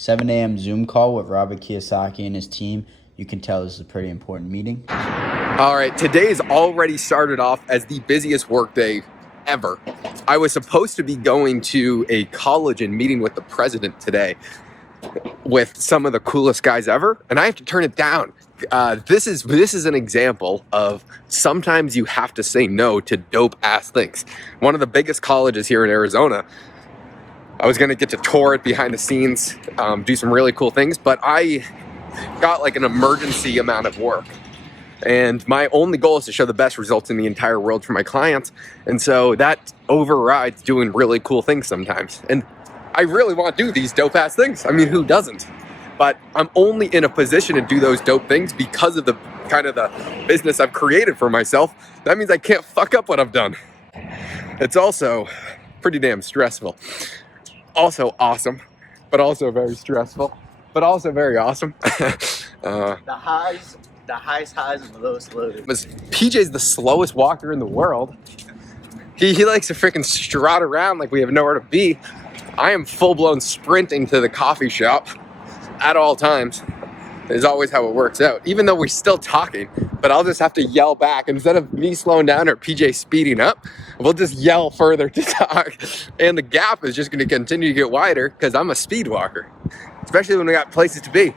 7 a.m. Zoom call with Robert Kiyosaki and his team. You can tell this is a pretty important meeting. All right, today has already started off as the busiest workday ever. I was supposed to be going to a college and meeting with the president today with some of the coolest guys ever, and I have to turn it down. This is an example of sometimes you have to say no to dope ass things. One of the biggest colleges here in Arizona. I was gonna get to tour it behind the scenes, do some really cool things, but I got like an emergency amount of work. And my only goal is to show the best results in the entire world for my clients. And so that overrides doing really cool things sometimes. And I really want to do these dope ass things. I mean, who doesn't? But I'm only in a position to do those dope things because of the kind of the business I've created for myself. That means I can't fuck up what I've done. It's also pretty damn stressful. Also awesome, but also very stressful, but also very awesome. The highest highs and the lowest lows. PJ's the slowest walker in the world. He likes to freaking strut around like we have nowhere to be. I am full-blown sprinting to the coffee shop at all times. Is always how it works out. Even though we're still talking, but I'll just have to yell back. Instead of me slowing down or PJ speeding up, we'll just yell further to talk. And the gap is just gonna continue to get wider because I'm a speed walker, especially when we got places to be.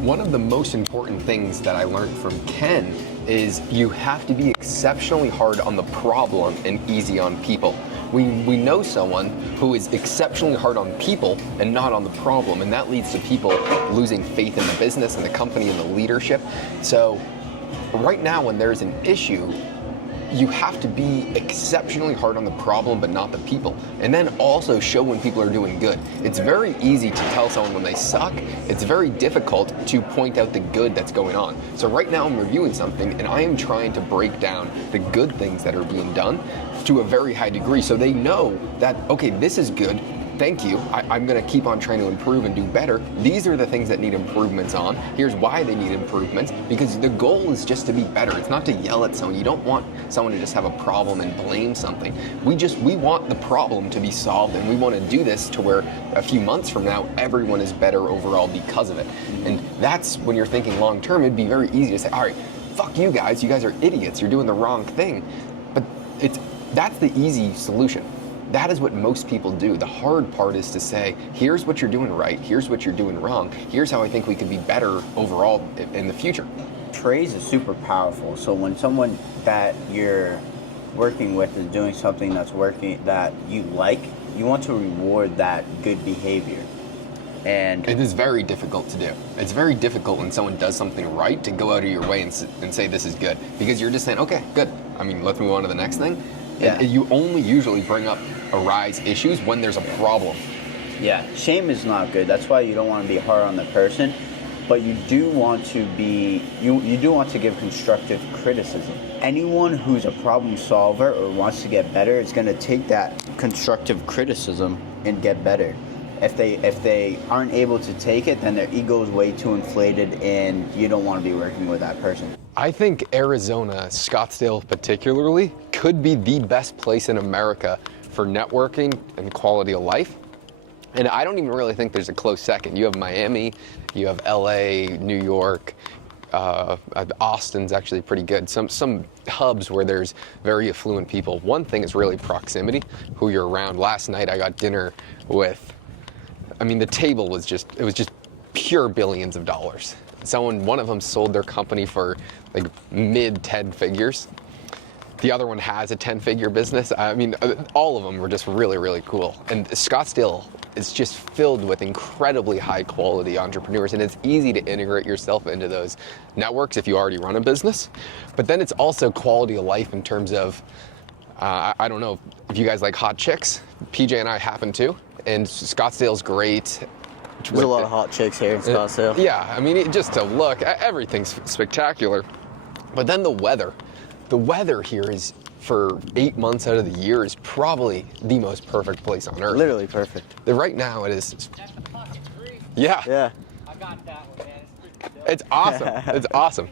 One of the most important things that I learned from Ken is you have to be exceptionally hard on the problem and easy on people. We know someone who is exceptionally hard on people and not on the problem, and that leads to people losing faith in the business and the company and the leadership. So right now when there's an issue, you have to be exceptionally hard on the problem but not the people, and then also show when people are doing good. It's very easy to tell someone when they suck. It's very difficult to point out the good that's going on. So right now I'm reviewing something and I am trying to break down the good things that are being done to a very high degree so they know that, okay, this is good. Thank you. I'm going to keep on trying to improve and do better. These are the things that need improvements on. Here's why they need improvements, because the goal is just to be better. It's not to yell at someone. You don't want someone to just have a problem and blame something. We want the problem to be solved, and we want to do this to where a few months from now, everyone is better overall because of it. And that's when you're thinking long term, it'd be very easy to say, all right, fuck you guys. You guys are idiots. You're doing the wrong thing. But that's the easy solution. That is what most people do. The hard part is to say, here's what you're doing right, here's what you're doing wrong, here's how I think we could be better overall in the future. Praise is super powerful. So when someone that you're working with is doing something that's working that you like, you want to reward that good behavior. And it is very difficult to do. It's very difficult when someone does something right to go out of your way and say this is good, because you're just saying, okay, good. I mean, let's move on to the next thing. Yeah. You only usually bring up arise issues when there's a problem. Yeah, shame is not good. That's why you don't want to be hard on the person, but you do want to be, you do want to give constructive criticism. Anyone who's a problem solver or wants to get better is going to take that constructive criticism and get better. If they aren't able to take it, then their ego is way too inflated and you don't want to be working with that person. I think Arizona, Scottsdale particularly, could be the best place in America for networking and quality of life. And I don't even really think there's a close second. You have Miami, you have LA, New York, Austin's actually pretty good. Some hubs where there's very affluent people. One thing is really proximity, who you're around. Last night I got dinner with, I mean, the table was just pure billions of dollars. One of them sold their company for like mid 10 figures. The other one has a 10-figure business. I mean, all of them were just really, really cool. And Scottsdale is just filled with incredibly high quality entrepreneurs, and it's easy to integrate yourself into those networks if you already run a business. But then it's also quality of life in terms of, I don't know if you guys like hot chicks. PJ and I happen to, and Scottsdale's great. There's a lot of hot chicks here in Scottsdale. Yeah, I mean, just to look, everything's spectacular. But then the weather here is, for 8 months out of the year, is probably the most perfect place on earth. Literally perfect. Right now it is. That's the fucking tree. Yeah. Yeah. I got that one, man. It's pretty dope. It's awesome. It's awesome.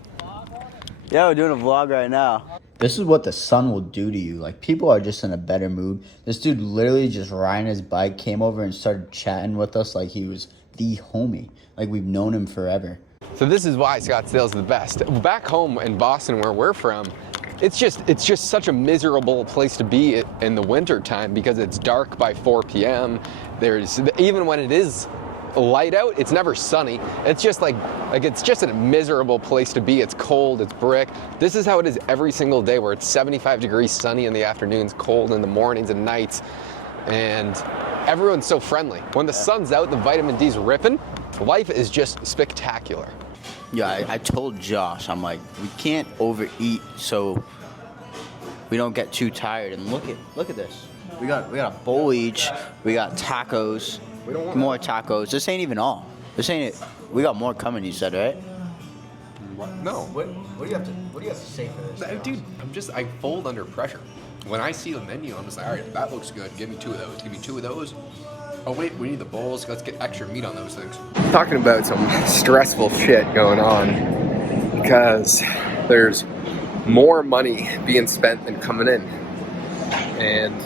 Yeah, we're doing a vlog right now. This is what the sun will do to you. Like, people are just in a better mood. This dude literally just riding his bike, came over and started chatting with us like he was the homie. Like, we've known him forever. So this is why Scottsdale's the best. Back home in Boston, where we're from, it's just such a miserable place to be in the winter time because it's dark by 4 p.m. Even when it is light out, it's never sunny. It's just like it's just a miserable place to be. It's cold, it's brick. This is how it is every single day, where it's 75 degrees sunny in the afternoons, cold in the mornings and nights, and everyone's so friendly. When the sun's out, the vitamin D's ripping, life is just spectacular. Yeah, I told Josh, I'm like, we can't overeat so we don't get too tired. And look at this. We got a bowl each. We got tacos. We don't want more tacos. This ain't even all. This ain't it. We got more coming. You said, right? No. What do you have to say for this? Dude, I fold under pressure. When I see the menu, I'm just like, all right, that looks good. Give me 2 of those. Give me 2 of those. Oh wait, we need the bowls. Let's get extra meat on those things. Talking about some stressful shit going on because there's more money being spent than coming in. And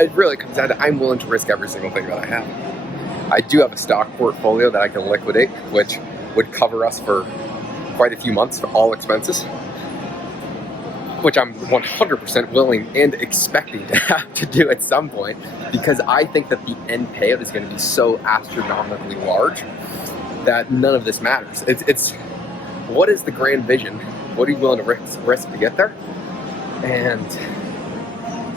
it really comes down to I'm willing to risk every single thing that I have. I do have a stock portfolio that I can liquidate, which would cover us for quite a few months for all expenses, which I'm 100% willing and expecting to have to do at some point, because I think that the end payout is going to be so astronomically large that none of this matters. It's what is the grand vision? What are you willing to risk to get there? And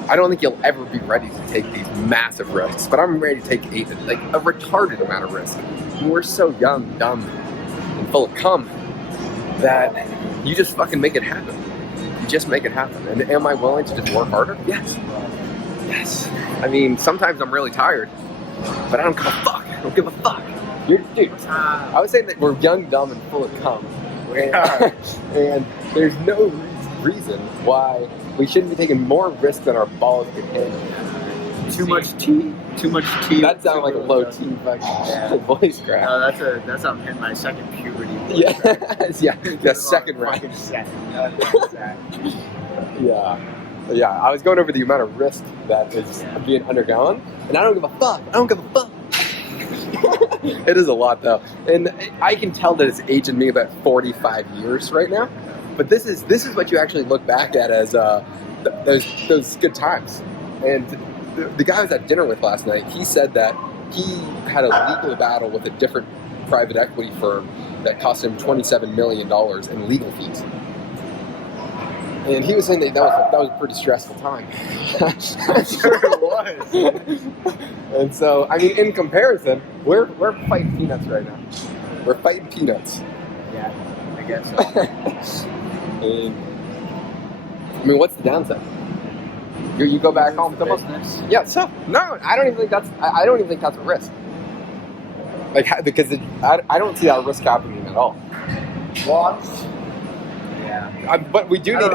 I don't think you'll ever be ready to take these massive risks, but I'm ready to take a retarded amount of risk. We're so young, dumb, and full of cum that you just fucking make it happen. Just make it happen. And am I willing to just work harder? Yes. I mean, sometimes I'm really tired, but I don't give a fuck. I don't give a fuck. Dude, I was saying that we're young, dumb, and full of cum. And there's no reason why we shouldn't be taking more risks than our balls can handle. Too much tea. That sounds like a low tea voice crack. No, that's I'm hitting my second puberty voice. Yeah, second round. Yeah. I was going over the amount of risk that is being undergone, and I don't give a fuck. It is a lot though, and I can tell that it's aging me about 45 years right now. But this is what you actually look back at as those good times. And the guy I was at dinner with last night, he said that he had a legal battle with a different private equity firm that cost him $27 million in legal fees. And he was saying that was a pretty stressful time. I'm sure it was. And so, I mean, in comparison, we're fighting peanuts right now. We're fighting peanuts. Yeah, I guess so. And, I mean, what's the downside? You go back home. Business? Yeah. So no, I don't even think that's a risk. Because I don't see that risk happening at all. Well, yeah. But we do need.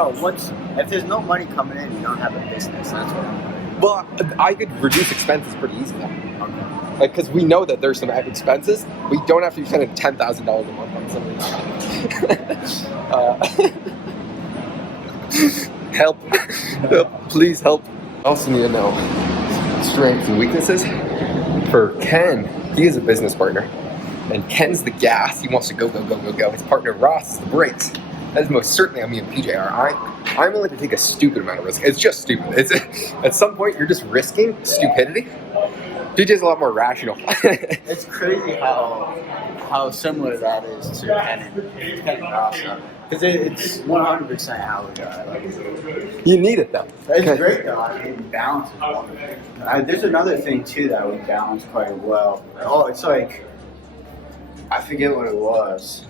If there's no money coming in, you don't have a business. That's what I'm wondering. Well, I could reduce expenses pretty easily. Okay. Because we know that there's some expenses. We don't have to be spending $10,000 a month on something. Help, please help. I also need to know strengths and weaknesses. For Ken, he is a business partner, and Ken's the gas. He wants to go. His partner Ross is the brakes. That is most certainly how me and PJ are. I'm willing to take a stupid amount of risk. It's just stupid. At some point, you're just risking stupidity. PJ's a lot more rational. It's crazy how similar that is to Ken and Ross. Because it's 100% how we are. You need it though. It's great though. I mean, balance is wonderful. There's another thing too that we balance quite well. Oh, it's like, I forget what it was.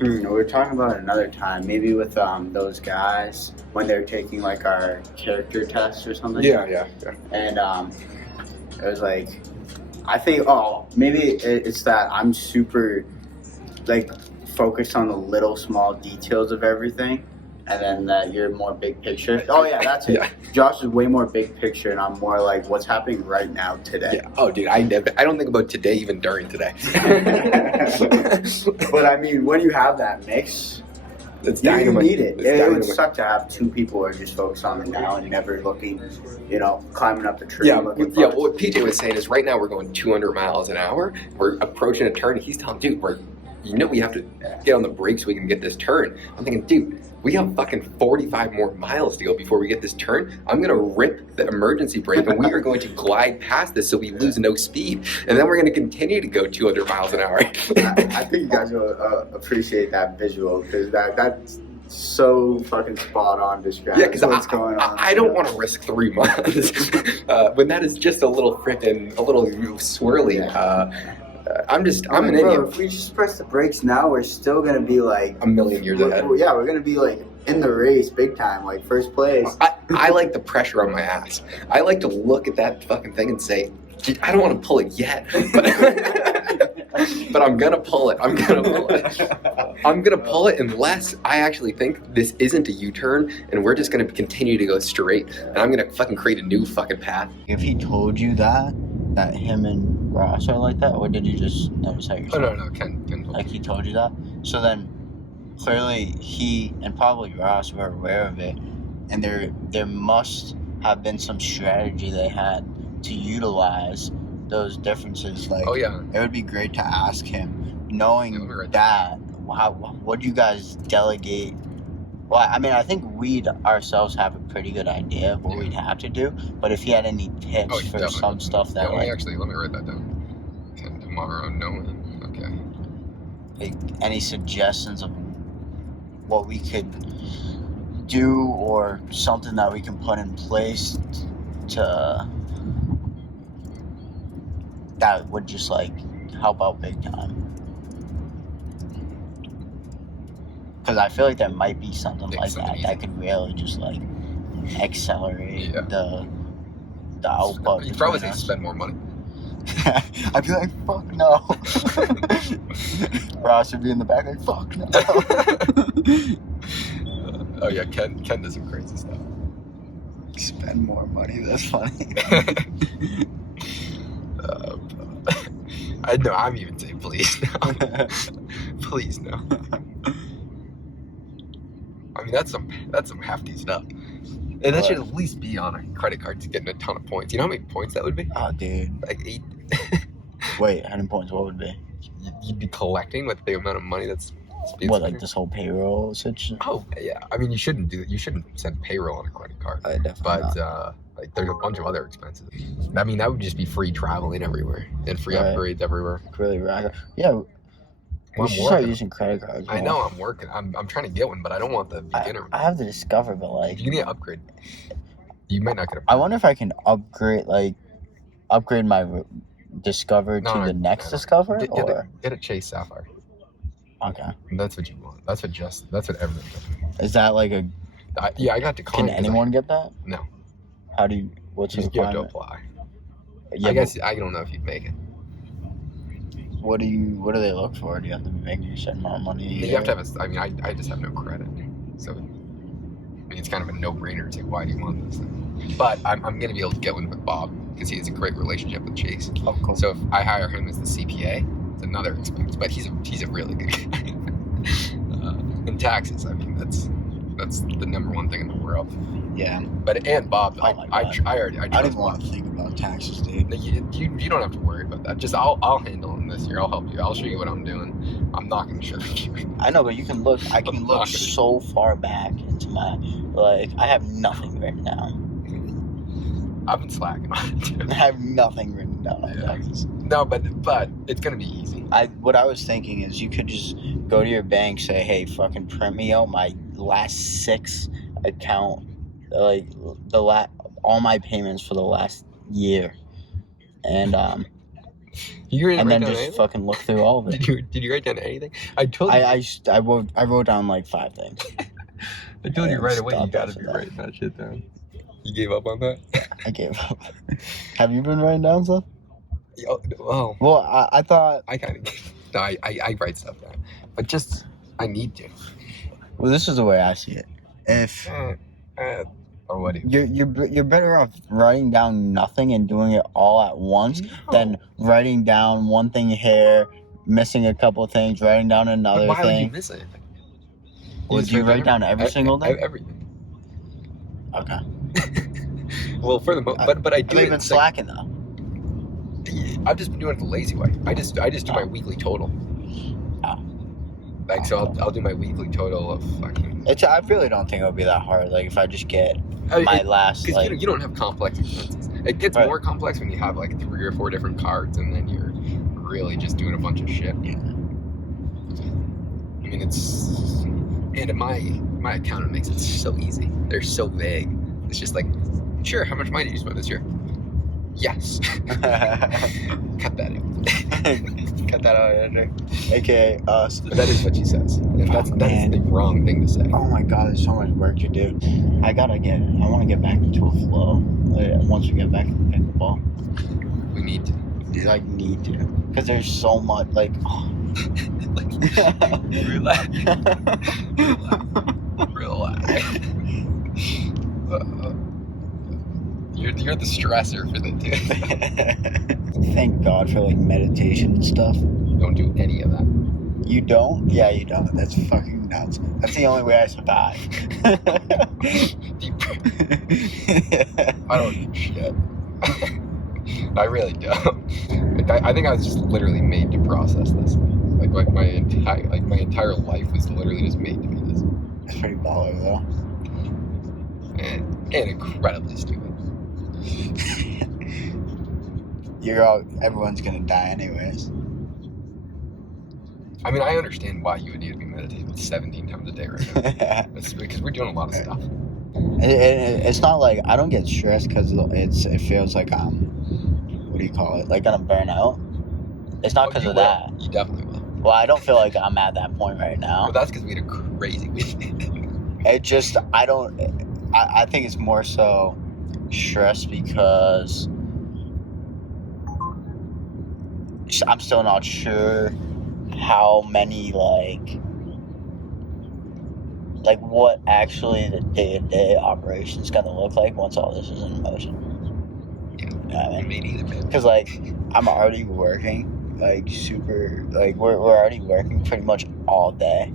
We were talking about it another time, maybe with those guys when they're taking like our character test or something. Yeah. And it was like, I think, maybe it's that I'm super like focused on the little small details of everything, and then that you're more big picture. Oh yeah, that's it. Yeah. Josh is way more big picture, and I'm more like what's happening right now today. Yeah. Oh, dude, I don't think about today even during today. But I mean, when you have that mix, It's You dynamite. need it. It's It would dynamite. suck to have two people who are just focused on the now and never looking, climbing up the tree. Yeah, looking yeah. for What PJ was saying is right now we're going 200 miles an hour. We're approaching a turn. And he's telling, dude, we have to get on the brakes so we can get this turn. I'm thinking, dude, we have fucking 45 more miles to go before we get this turn. I'm gonna rip the emergency brake and we are going to glide past this so we lose no speed. And then we're gonna continue to go 200 miles an hour. I think you guys will appreciate that visual because that's so fucking spot on describing Yeah, because what's going on. I don't want to risk 3 months when that is just a little swirly. I'm an idiot. If we just press the brakes now, we're still gonna be like A million years ahead. Yeah, we're gonna be like in the race, big time, like first place. I like the pressure on my ass. I like to look at that fucking thing and say, I don't want to pull it yet, but I'm gonna pull it. I'm gonna pull it unless I actually think this isn't a U-turn and we're just gonna continue to go straight and I'm gonna fucking create a new fucking path. If he told you that him and Ross are like that, or did you just notice how you're saying? No, Ken. Like he told you that? So then clearly he and probably Ross were aware of it, and there must have been some strategy they had to utilize those differences. Like, Oh yeah. it would be great to ask him, knowing Yeah, let me write that, what do you guys delegate? Well, I mean, I think we'd ourselves have a pretty good idea of what we'd have to do, but if he had any tips for definitely. some stuff that, let me write that down. Ken tomorrow, knowing. Okay. like, any suggestions of what we could do or something that we can put in place to that would just like help out big time. Because I feel like there might be something like something that could really just like accelerate the output. You probably between say us. spend more money. I'd be like, fuck no. Ross would be in the back like, fuck no. Oh yeah, Ken does some crazy stuff. Spend more money, that's funny. I know, I'm even saying please no. Please no. I mean that's some hefty stuff. And that should at least be on a credit card to get a ton of points. You know how many points that would be? Oh, dude. Like 8. Wait, how many points? What would be? You'd be collecting with the amount of money that's being What, spent. like this whole payroll situation? Oh yeah. I mean you shouldn't do that. You shouldn't send payroll on a credit card. Definitely But not. like there's a bunch of other expenses. I mean that would just be free traveling everywhere and free Right. upgrades everywhere. Really rack. Yeah, we I'm should start working. using credit cards. I more. know I'm working. I'm trying to get one, but I don't want the beginner. I have the Discover, but like, You need to upgrade. You might not get a. I wonder if I can upgrade my Discover to the next Discover, or Get a Chase Sapphire. okay. That's what you want. That's what everyone gets. Is that like a? Yeah, I got declined. Can anyone get that? No. How do you? What's the You have to requirement? apply. Yeah, I guess I don't know if you'd make it. What do they look for? Do you have to make a certain amount of money? You have to have I just have no credit, so I mean it's kind of a no-brainer. It's like, why do you want this thing? But I'm gonna be able to get one with Bob because he has a great relationship with Chase. Oh, cool. So if I hire him as the CPA, it's another expense. But he's a really good guy. In taxes, I mean that's the number one thing in the world. Yeah. And Bob, Oh my God. I don't even want to think about taxes, dude. You don't have to worry about that. Just I'll handle them this year. I'll help you. I'll show you what I'm doing. I'm not gonna show you. I know, but you can look. I can I'm look not gonna- so far back into my I have nothing written down. I've been slacking on it too. I have nothing written down on Yeah. taxes. No, but it's gonna be easy. What I was thinking is you could just go to your bank, say, hey, fucking print me out my last 6 account, like all my payments for the last year, and You and then just fucking look through all of it. Did you write down anything? I told you. I wrote down like 5 things. I told you right away. You Stop gotta after be that. writing that shit down. You gave up on that? I gave up. Have you been writing down stuff? Well, Well, I thought. I kind of. No, I write stuff down, but just I need to. Well, this is the way I see it. If Or what? Do you? you're better off writing down nothing and doing it all at once than writing down one thing here, missing a couple things, writing down another Why would you thing. miss anything? Well, do you write down every single day? Everything. Okay. Well, for the but I do. Have you been slacking though? I've just been doing it the lazy way. I just do my weekly total. Oh. Like, so I'll do my weekly total of fucking. I really don't think it would be that hard. Like, if I just get my last, because like, you don't have complex expenses. It gets more complex when you have like 3 or 4 different cards, and then you're really just doing a bunch of shit. Yeah. I mean, and my accountant makes it so easy. They're so vague. It's just like, sure, how much money did you spend this year? Yes. Cut that out. Cut that out, Andrew. AKA us. But that is what she says. And that's the wrong thing to say. Oh my god, there's so much work to do. I want to get back into a flow. Once we get back to pickleball. We need to. I need to. Because there's so much, like... Relax. Relax. You're the stressor for the two. Thank God for like meditation and stuff. Don't do any of that. You don't? Yeah, you don't. That's fucking nuts. That's the only way I survive. I don't do shit. I really don't. I think I was just literally made to process this. Like my entire life was literally just made to be this. That's pretty baller though. And incredibly stupid. Everyone's gonna die anyways. I mean, I understand why you would need to be meditating 17 times a day right now. It's because we're doing a lot of stuff. It's not like I don't get stressed because it feels like what do you call it? Like I'm burnout. It's not because of that. You definitely will. Well, I don't feel like I'm at that point right now. But that's because we had a crazy weekend. I think it's more so stress because I'm still not sure how many like what actually the day-to-day operation is going to look like once all this is in motion. Yeah. You know what I mean? Me neither, man. Because like I'm already working like super, like we're already working pretty much all day.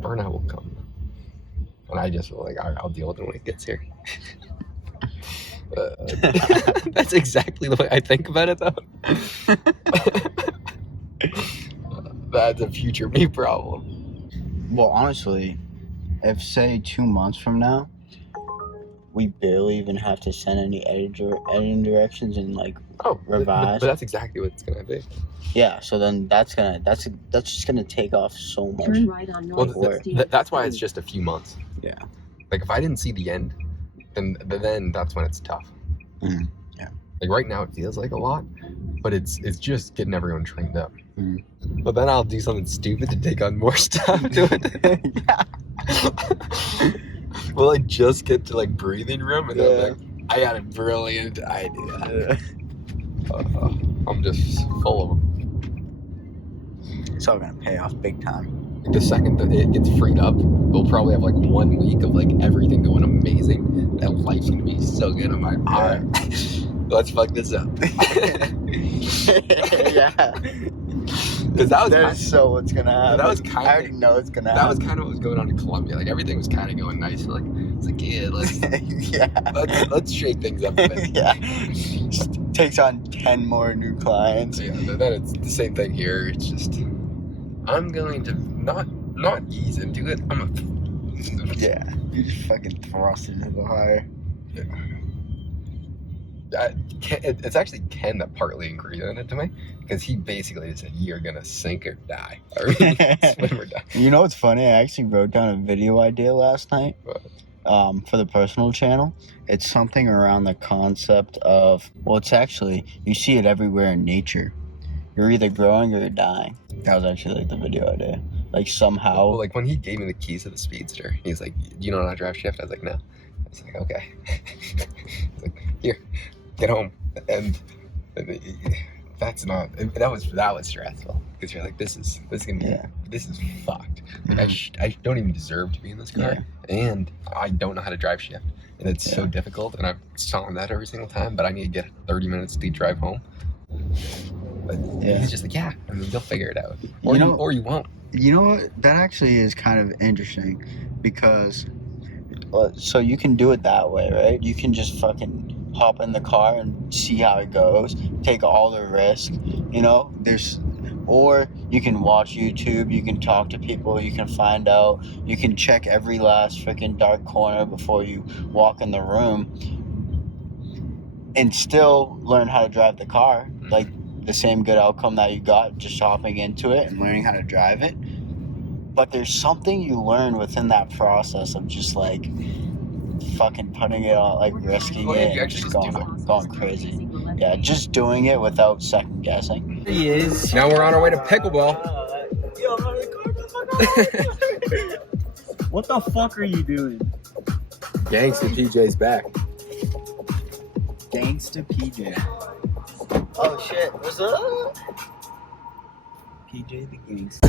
Burnout will come, and I just feel like I'll deal with it when it gets here. That's exactly the way I think about it, though. That's a future me problem. Well, honestly, if say 2 months from now, we barely even have to send any editing directions and like revise. But that's exactly what it's gonna be. Yeah, so then that's just gonna take off so much. Turn right on North Well, that's why it's just a few months. Yeah. Like if I didn't see the end, then that's when it's tough. Mm, yeah. Like right now it feels like a lot, but it's just getting everyone trained up. Mm. But then I'll do something stupid to take on more stuff to it. Yeah. Will I just get to like breathing room and Yeah. then like, I got a brilliant idea. I'm just full of them. It's all gonna pay off big time. The second that it gets freed up, we'll probably have like 1 week of like everything going amazing. That life's gonna be so good. I'm like, all right, let's fuck this up. Yeah. Because That's so what's gonna happen. That was kind I already know it's gonna That happen. was kind of what was going on in Colombia. Like everything was kind of going nice. Like it's like yeah, let's shake things up a bit. Yeah. Just takes on 10 more new clients. Yeah, but then it's the same thing here. It's just I'm going to not ease into it. Yeah. You just fucking thrust into the higher. Yeah. It's actually Ken that partly agreed on it to me because he basically said you're gonna sink or die or swim or die. You know what's funny? I actually wrote down a video idea last night for the personal channel. It's something around the concept of, well, it's actually, you see it everywhere in nature. You're either growing or you're dying. That was actually like the video idea. Like somehow. Well, like when he gave me the keys to the Speedster, he's like, "Do you know how to drive shift?" I was like, "No." I was like, "Okay." He's like, "Here, get home," and that's not. That was stressful because you're like, "This is gonna be. Yeah. This is fucked. Like, I don't even deserve to be in this car, and I don't know how to drive shift, and it's so difficult. And I'm telling that every single time, but I need to get 30 minutes to drive home." But he's just like, "Yeah, I mean, you'll figure it out, or you won't." You know what? That actually is kind of interesting because so you can do it that way, right? You can just fucking hop in the car and see how it goes, take all the risk, you know? Or you can watch YouTube, you can talk to people, you can find out, you can check every last freaking dark corner before you walk in the room and still learn how to drive the car. Like the same good outcome that you got just hopping into it and learning how to drive it. But there's something you learn within that process of just like fucking putting it on, like risking Oh, yeah, it you and actually just just do going crazy. Yeah, just doing it without second guessing. He is. Now we're on our way to pickleball. Yo, I'm out of the car. What the fuck are you doing? Gangsta PJ's back. Gangsta PJ. Oh shit, what's up? PJ the Gangsta.